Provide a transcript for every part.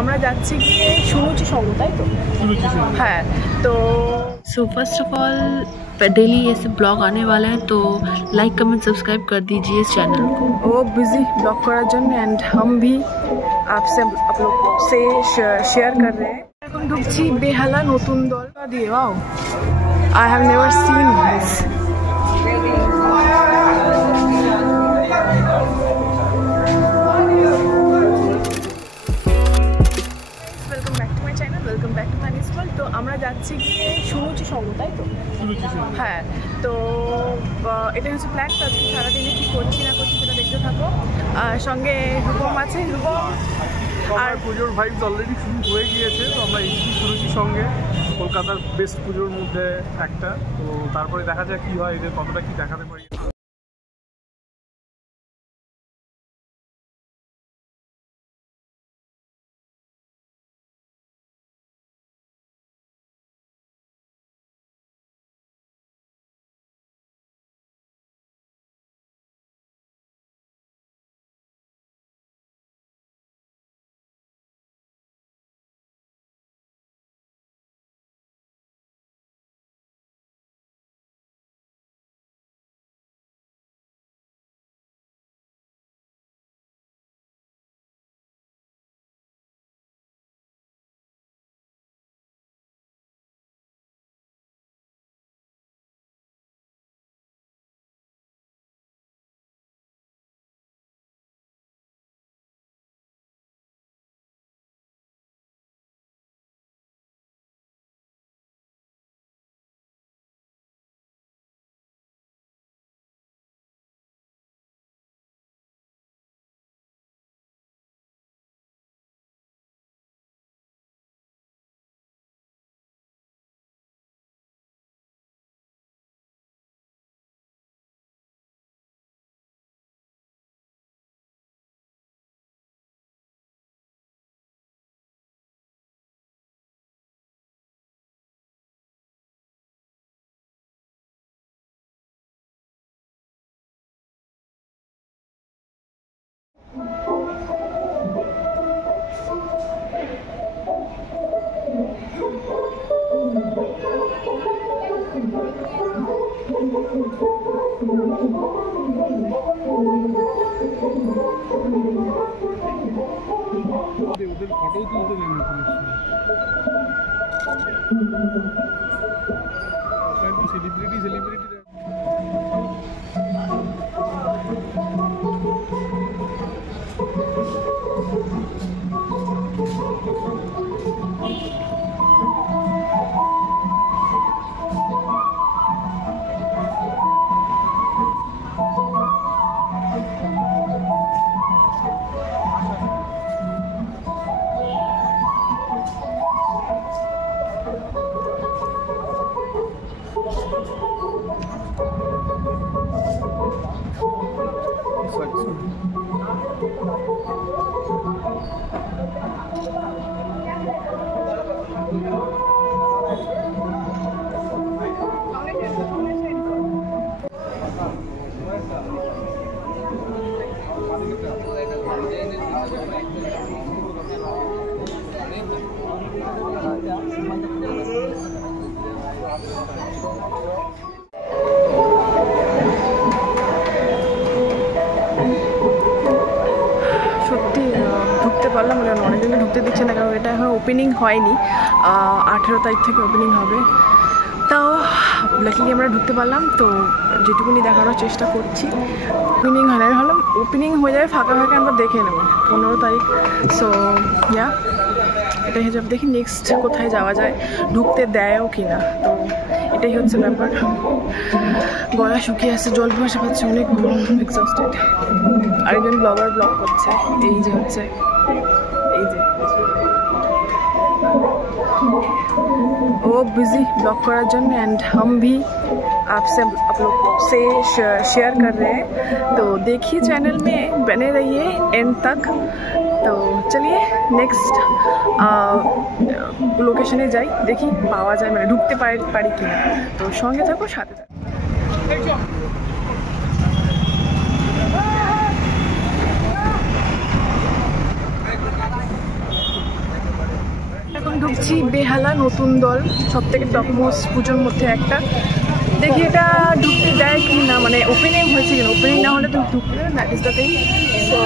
আমরা যাচ্ছি গিয়ে সুরুচি সঙ্গ, তাই তো? হ্যাঁ, তো so first of all daily ऐसे ब्लॉग आने वाले हैं, तो लाइक कमेंट सब्सक्राइब कर दीजिए इस चैनल को। वो बिजी ब्लॉग করার জন্য एंड हम भी आपसे आप लोग से शेयर कर रहे हैं। এখন ঢুকছি বেহালা নতুন দরগা দিয়ে। Wow, I have never seen this. Welcome back to my channel, welcome back to Manis world. तो আমরা যাচ্ছি গিয়ে সুরুচি সঙ্গ, তাই তো? হ্যাঁ, তো এটাই হচ্ছে প্ল্যান। তো আজকে সারাদিনে কী করছি না করছি সেটা দেখতে থাকো। সঙ্গে রূপম আছে, রূপম। আর পুজোর ভাইবস অলরেডি শুরু হয়ে গিয়েছে। তো আমরা এসেছি সুরুচির সঙ্গে, কলকাতার বেস্ট পুজোর মধ্যে একটা। তো তারপরে দেখা যাক কী হয়, এদের কতটা কী দেখাতে পারি। ওদের ফটো তুলতে দেন সেলিব্রিটি পারলাম না, অনেকদিন ঢুকতে দিচ্ছে না, কারণ এটা এখন ওপেনিং হয়নি। 18 তারিখ থেকে ওপেনিং হবে। তাও লাকিলি আমরা ঢুকতে পারলাম। তো যেটুকুনি দেখানোর চেষ্টা করছি। ওপেনিং হয় না, আমি ভাবলাম ওপেনিং হয়ে যাবে, ফাঁকা ফাঁকা আমরা দেখে নেব 15 তারিখ। সো ইয়া, এটাই হিসাব। দেখি নেক্সট কোথায় যাওয়া যায়, ঢুকতে দেয়ও কি না। তো এটাই হচ্ছে ব্যাপার। গলা শুকিয়ে আসছে, জল ভাসা পাচ্ছে, অনেক গরম, এক্সস্টেড। আরেকজন ব্লগার ব্লগ করছে, এই যে হচ্ছে এই যে वो बिजी ब्लॉग করার জন্য एंड हम भी आपसे आप लोग से शेयर कर रहे हैं। तो देखिए चैनल में बने रहिए एंड तक। तो चलिए नेक्स्ट लोकेशने যাই, দেখি পাওয়া যায়, মানে ঢুকতে পারি কিনা। তো সঙ্গে থাকো, সাথে থাকো। ঢুকছি বেহালা নতুন দল, সব থেকে টপমোস্ট পুজোর মধ্যে একটা। দেখি এটা ঢুকতে দেয় কি না, মানে ওপেনিং হয়েছে কিনা, ওপেনিং না হলে তো ঢুকতে দেবে, that is the thing. So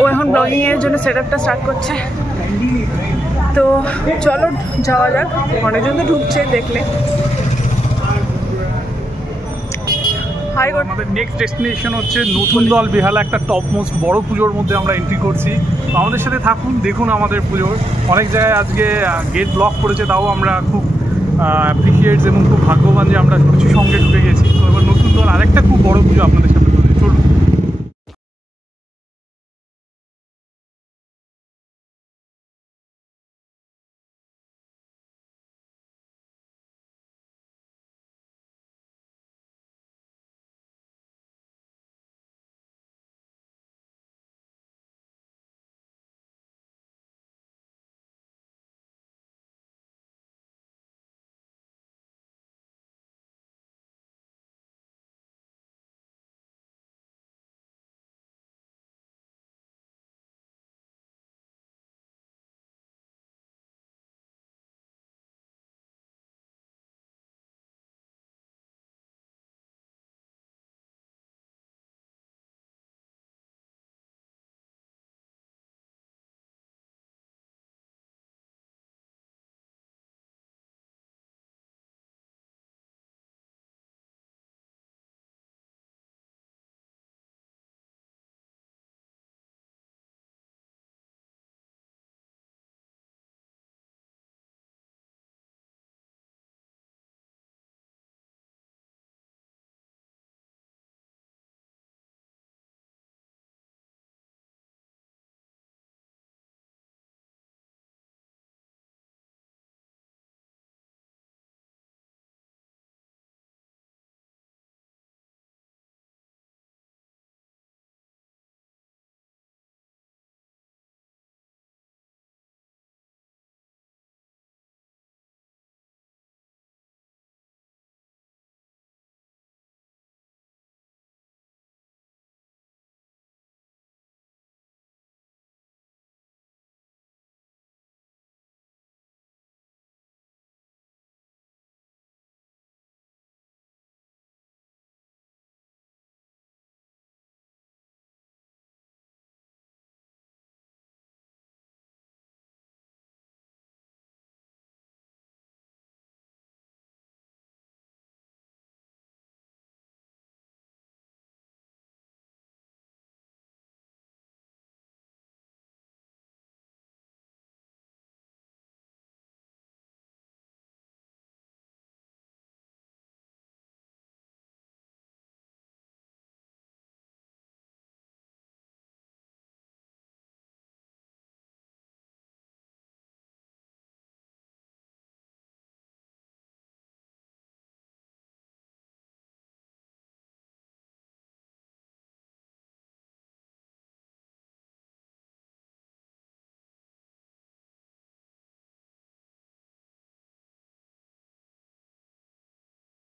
ও এখন ব্লগিংয়ের জন্য সেট আপটা স্টার্ট করছে, তো চলো যাওয়া যাক। অনেকজন তো ঢুকছে দেখলে। আমাদের নেক্সট ডেস্টিনেশন হচ্ছে নতুন দল বেহালা, একটা টপ মোস্ট বড় পুজোর মধ্যে আমরা এন্ট্রি করছি। তো আমাদের সাথে থাকুন, দেখুন আমাদের পুজোর। অনেক জায়গায় আজকে গেট ব্লক করেছে, তাও আমরা খুব অ্যাপ্রিসিয়েটস এবং খুব ভাগ্যবান যে আমরা সূচি সঙ্গে ঢুকে গেছি। তো এবার নতুন দল আরেকটা খুব বড় পুজো আপনাদের সাথে চলুন।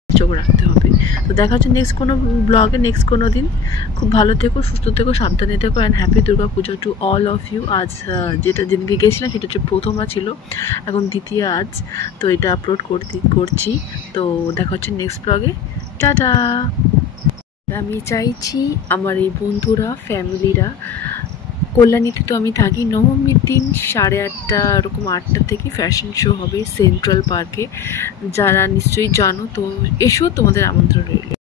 চোখ রাখতে হবে। তো দেখা হচ্ছে নেক্সট কোনো ব্লগে, নেক্সট কোনো দিন। খুব ভালো থেকো, সুস্থ থেকো, সাবধানে থেকো, and happy Durga Puja to all of you. আজ যেটা যেদিনকে গেছিলাম সেটা হচ্ছে প্রথমা ছিল, এখন দ্বিতীয় আজ। তো এটা আপলোড করছি। তো দেখা হচ্ছে নেক্সট ব্লগে। টাটা। আমি চাইছি আমার এই বন্ধুরা, ফ্যামিলিরা, কল্যাণীতে তো আমি থাকি, নবমীর দিন 8:30 এরকম 8টা থেকে ফ্যাশন শো হবে সেন্ট্রাল পার্কে। যারা নিশ্চয়ই জানো, তো এসো, তোমাদের আমন্ত্রণ রইল।